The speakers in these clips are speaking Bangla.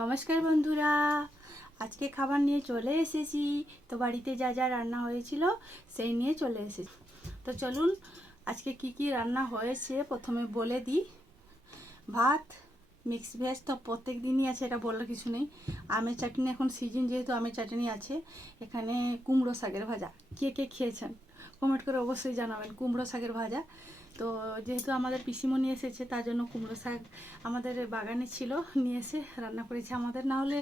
নমস্কার বন্ধুরা, আজকে খাবার নিয়ে চলে এসেছি। তো বাড়িতে যা যা রান্না হয়েছিল সেই নিয়ে চলে এসেছি। তো চলুন আজকে কি কি রান্না হয়েছে প্রথমে বলে দিই। ভাত, মিক্স ভেজ তো প্রত্যেক দিনই আছে, এটা বলার কিছু নেই। আমের চাটনি, এখন সিজন যেহেতু আমের চাটনি আছে। এখানে কুমড়ো শাকের ভাজা, কে কে খেয়েছেন কমেন্ট করে অবশ্যই জানাবেন। কুমড়ো শাকের ভাজা, তো যেহেতু আমাদের পিসিমণি এসেছে তার জন্য কুমড়ো শাক আমাদের বাগানে ছিল, নিয়ে এসে রান্না করেছি। আমাদের না হলে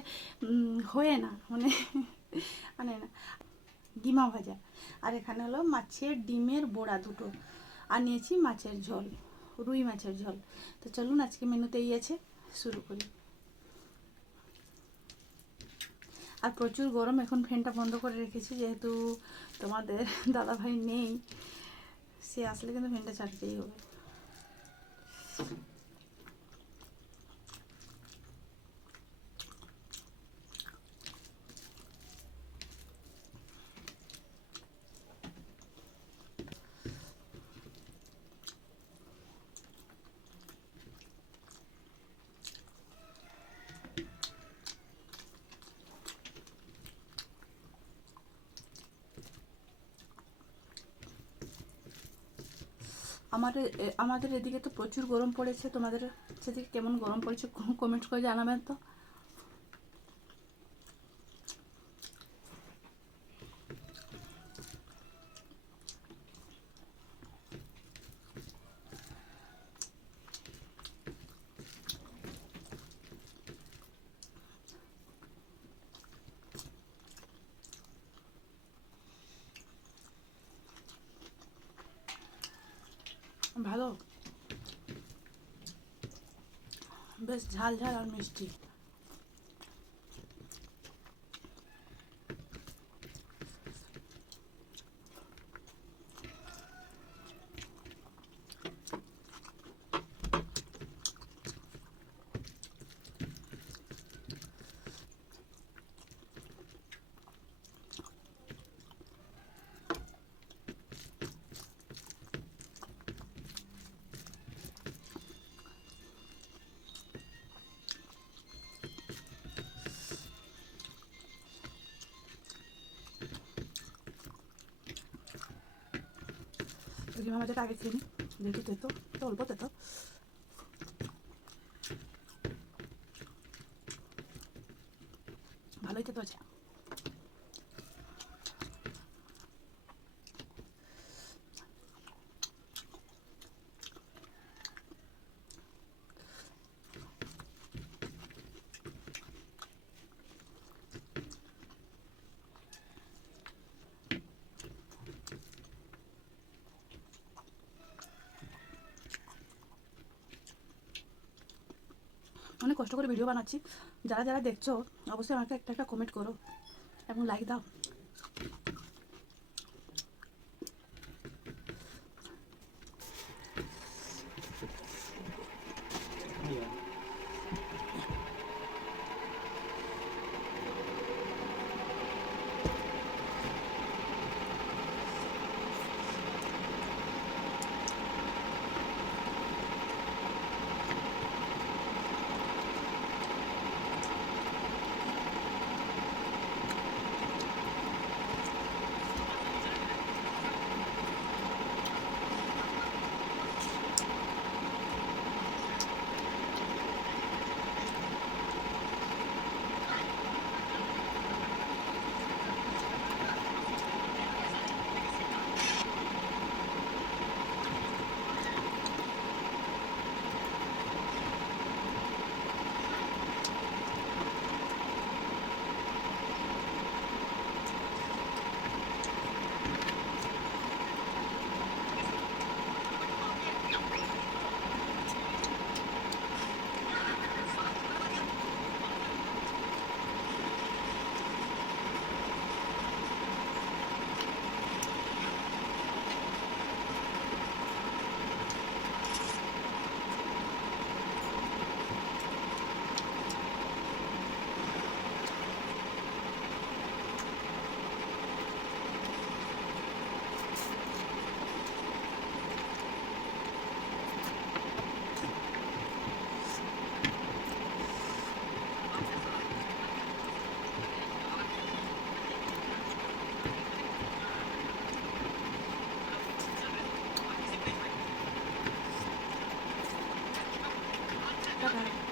হয়ে না, মানে না। ডিমা ভাজা, আর এখানে হলো মাছের ডিমের বড়া দুটো, আর নিয়েছি মাছের ঝোল, রুই মাছের ঝোল। তো চলুন আজকে মেনুতে এই আছে, শুরু করি। আর প্রচুর গরম, এখন ফ্যানটা বন্ধ করে রেখেছি যেহেতু তোমাদের দাদাভাই নেই, সে আসলে কিন্তু ফ্যানটা চালাতেই হবে। আমাদের আমাদের এদিকে তো প্রচুর গরম পড়েছে, তোমাদের সেদিকে কেমন গরম পড়েছে কমেন্ট করে জানাবেন তো। ভালো, বেশ ঝাল ঝাল আর মিষ্টি। ডিম আমাদের আগে খেয়ে নিই, যেহেতু তেতো তো অল্প তেতো। ভালোই তেতো আছে। অনেক কষ্ট করে ভিডিও বানাচ্ছি, যারা যারা দেখছো অবশ্যই আমাকে একটা একটা কমেন্ট করো এবং লাইক দাও। টাটা।